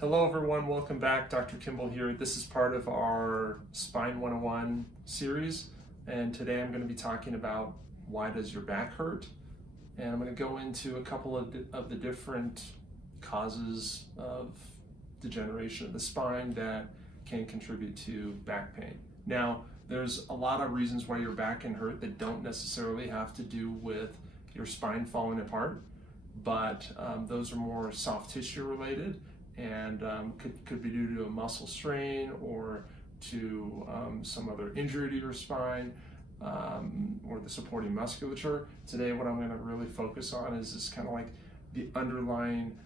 Hello everyone, welcome back. Dr. Kimball here. This is part of our Spine 101 series, and today I'm going to be talking about why does your back hurt? And I'm going to go into a couple of the different causes of degeneration of the spine that can contribute to back pain. Now, there's a lot of reasons why your back can hurt that don't necessarily have to do with your spine falling apart, but those are more soft tissue related and could be due to a muscle strain or to some other injury to your spine or the supporting musculature. Today, what I'm going to really focus on is this kind of like the underlying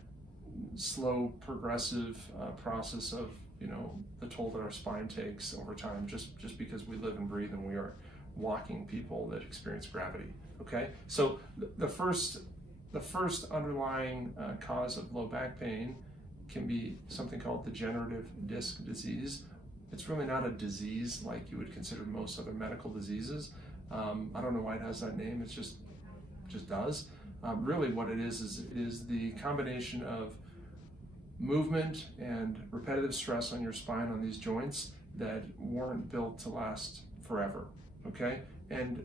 slow progressive process of the toll that our spine takes over time, just because we live and breathe and we are walking people that experience gravity. Okay, so the first underlying cause of low back pain can be something called degenerative disc disease. It's really not a disease like you would consider most other medical diseases. I don't know why it has that name. It just does. Really, what it is the combination of movement and repetitive stress on your spine, on these joints that weren't built to last forever. Okay, and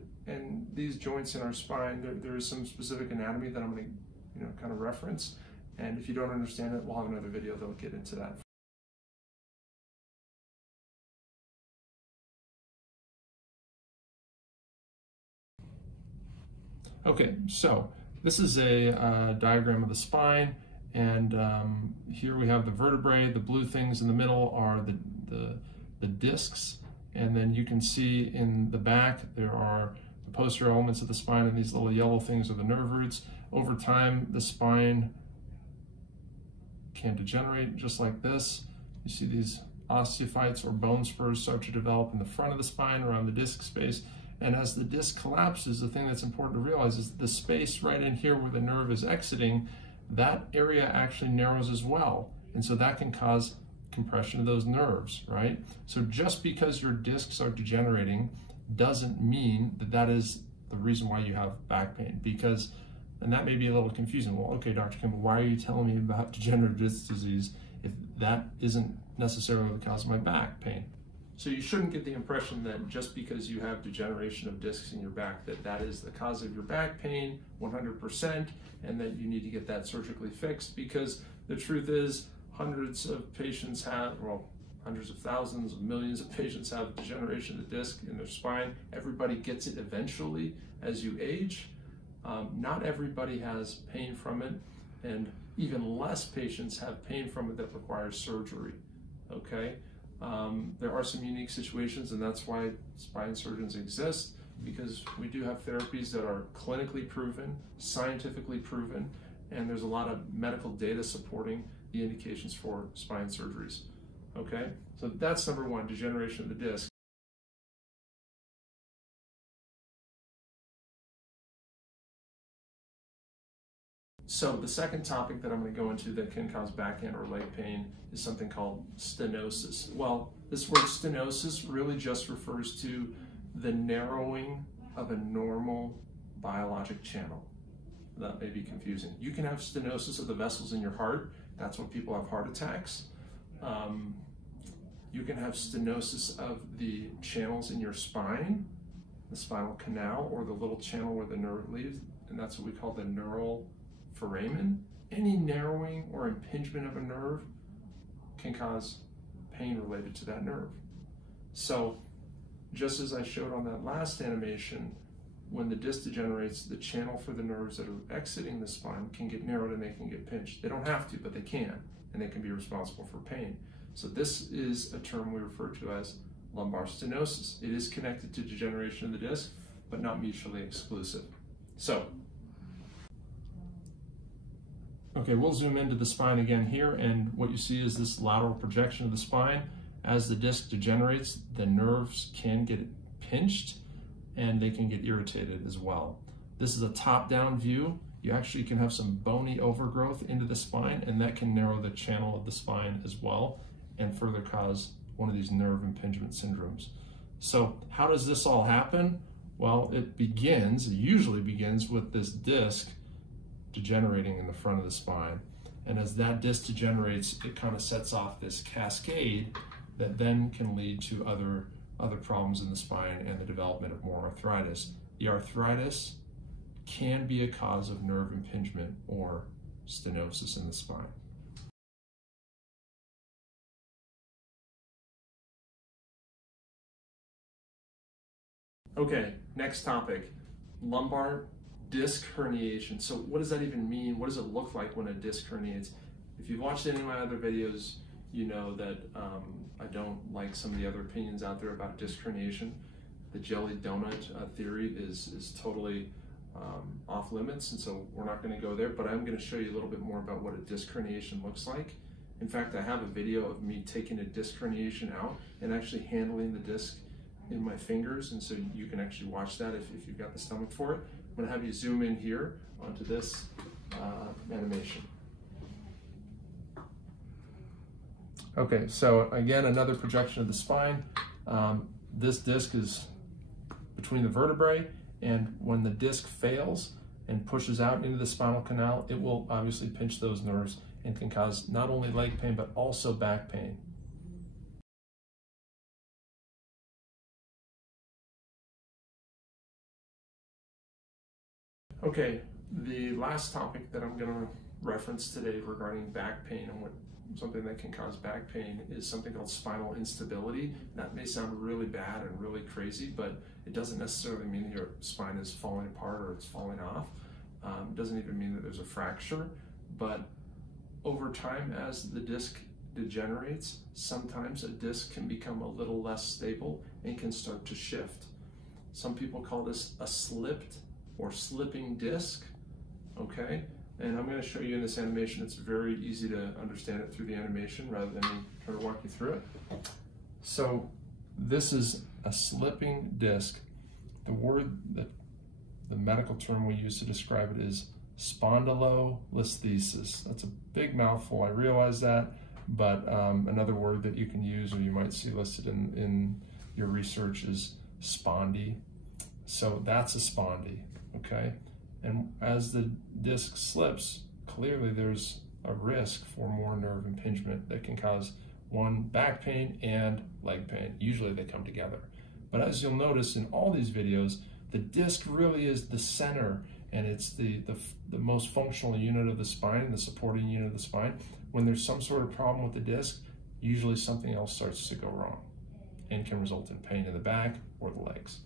these joints in our spine, there is some specific anatomy that I'm going to kind of reference. And if you don't understand it, we'll have another video that'll get into that. Okay, so this is a diagram of the spine, and here we have the vertebrae. The blue things in the middle are the discs, and then you can see in the back there are the posterior elements of the spine, and these little yellow things are the nerve roots. Over time, the spine can degenerate just like this. You see these osteophytes or bone spurs start to develop in the front of the spine around the disc space. And as the disc collapses, the thing that's important to realize is the space right in here where the nerve is exiting, that area actually narrows as well. And so that can cause compression of those nerves, right? So just because your discs are degenerating doesn't mean that that is the reason why you have back pain, and that may be a little confusing. Well, okay, Dr. Kimball, why are you telling me about degenerative disc disease if that isn't necessarily the cause of my back pain? So you shouldn't get the impression that just because you have degeneration of discs in your back, that is the cause of your back pain 100%, and that you need to get that surgically fixed, because the truth is hundreds of patients have, well, hundreds of thousands of millions of patients have degeneration of the disc in their spine. Everybody gets it eventually as you age. Not everybody has pain from it, and even less patients have pain from it that requires surgery, okay? There are some unique situations, and that's why spine surgeons exist, because we do have therapies that are clinically proven, scientifically proven, and there's a lot of medical data supporting the indications for spine surgeries, okay? So that's number one, degeneration of the disc. So the second topic that I'm going to go into that can cause back and or leg pain is something called stenosis. Well, this word stenosis really just refers to the narrowing of a normal biologic channel. That may be confusing. You can have stenosis of the vessels in your heart. That's when people have heart attacks. You can have stenosis of the channels in your spine, the spinal canal, or the little channel where the nerve leaves, and that's what we call the neural foramen. Any narrowing or impingement of a nerve can cause pain related to that nerve. So just as I showed on that last animation, when the disc degenerates, the channel for the nerves that are exiting the spine can get narrowed and they can get pinched. They don't have to, but they can, and they can be responsible for pain. So this is a term we refer to as lumbar stenosis. It is connected to degeneration of the disc, but not mutually exclusive. So, okay, we'll zoom into the spine again here, and what you see is this lateral projection of the spine. As the disc degenerates, the nerves can get pinched and they can get irritated as well. This is a top-down view. You actually can have some bony overgrowth into the spine, and that can narrow the channel of the spine as well and further cause one of these nerve impingement syndromes. So how does this all happen? Well, it usually begins with this disc degenerating in the front of the spine. And as that disc degenerates, it kind of sets off this cascade that then can lead to other problems in the spine and the development of more arthritis. The arthritis can be a cause of nerve impingement or stenosis in the spine. Okay, next topic, lumbar disc herniation. So what does that even mean? What does it look like when a disc herniates? If you've watched any of my other videos, you know that I don't like some of the other opinions out there about disc herniation. The jelly donut theory is totally off limits, and so we're not going to go there, but I'm going to show you a little bit more about what a disc herniation looks like. In fact, I have a video of me taking a disc herniation out and actually handling the disc in my fingers, and so you can actually watch that if you've got the stomach for it. I'm going to have you zoom in here onto this animation. Okay, so again, another projection of the spine. This disc is between the vertebrae, and when the disc fails and pushes out into the spinal canal, it will obviously pinch those nerves and can cause not only leg pain, but also back pain. Okay, the last topic that I'm going to reference today regarding back pain and something that can cause back pain is something called spinal instability. That may sound really bad and really crazy, but it doesn't necessarily mean your spine is falling apart or it's falling off. It doesn't even mean that there's a fracture, but over time, as the disc degenerates, sometimes a disc can become a little less stable and can start to shift. Some people call this a slipped or slipping disc, okay? And I'm going to show you in this animation. It's very easy to understand it through the animation rather than me trying to walk you through it. So this is a slipping disc. The word, the medical term we use to describe it is spondylolisthesis. That's a big mouthful, I realize that, but another word that you can use or you might see listed in your research is spondy. So that's a spondy, okay? And as the disc slips, clearly there's a risk for more nerve impingement that can cause back pain and leg pain. Usually they come together. But as you'll notice in all these videos, the disc really is the center, and it's the most functional unit of the spine, the supporting unit of the spine. When there's some sort of problem with the disc, usually something else starts to go wrong and can result in pain in the back or the legs.